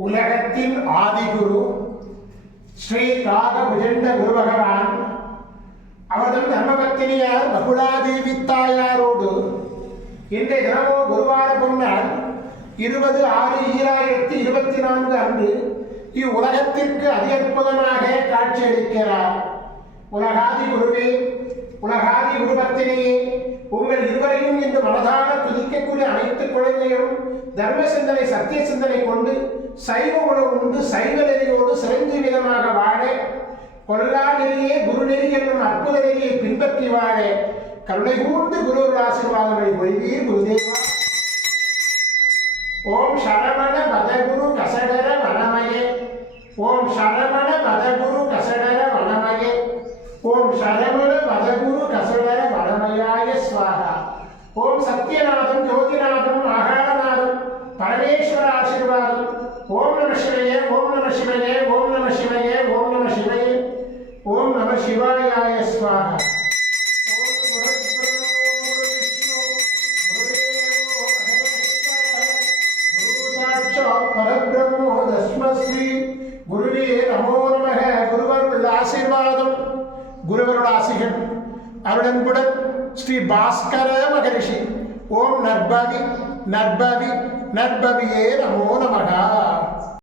உலகத்தின் ஆதிகுரு ஸ்ரீ காகபுஜண்ட குரு பகவான் அவர்தம் தர்மபத்தினியார் பகுலாதேவி தாயாரோடு இன்றைய தினமோ குருவார பொன்னால் 20/6/2024 அன்று இவ்வுலகத்திற்கு அதிகற்புதமாக காட்சியளிக்கிறார். உலகாதி குருவே, உலகாதி குருபத்தினியே, உங்கள் இருவரையும் இன்று மனதார துதிக்கக்கூடிய அனைத்து குழந்தைகளும் தர்ம சிந்தனை சத்திய சிந்தனை கொண்டு சைவ உணவு உண்டு சைவ நெறியோடு சிறந்த விதமாக வாழ கொல்லா நெறியே குரு நெறி என்னும் அற்புத நெறியை பின்பற்றி வாழ கருணை கூர்ந்து குருவர் ஆசீர்வாதங்களை பொழிவீர் குருதேவா. ஓம் சரவண பதகுரு கசடர வனமயே, ஓம் சரவண பதகுரு கசடர வனமயே, ஓம் சரவண பதகுரு கசடர வனமயாய ஸ்வாஹா. ஓம் சத்யநாதம் ஜோதிநாதம் ஆகாரநாதம் பரமேஸ்வர ஆசீர்வாதம். ஓம் நம சிவயே, ஓம் நம சிவயே, ஓம் நம சிவயே, ஓம் நம சிவயே, ஓம் நம சிவாயாய ஸ்வாஹா. பரபிரம்மோ தஸ்மஸ்ரீ குருவே நமோ நமக. குருவருள் ஆசீர்வாதம், குருவருள் ஆசிகள் அருளன்புடன் ஸ்ரீ பாஸ்கர மகரிஷி. ஓம் நற்பவி நற்பவி நற்பவியே நமோ நமக.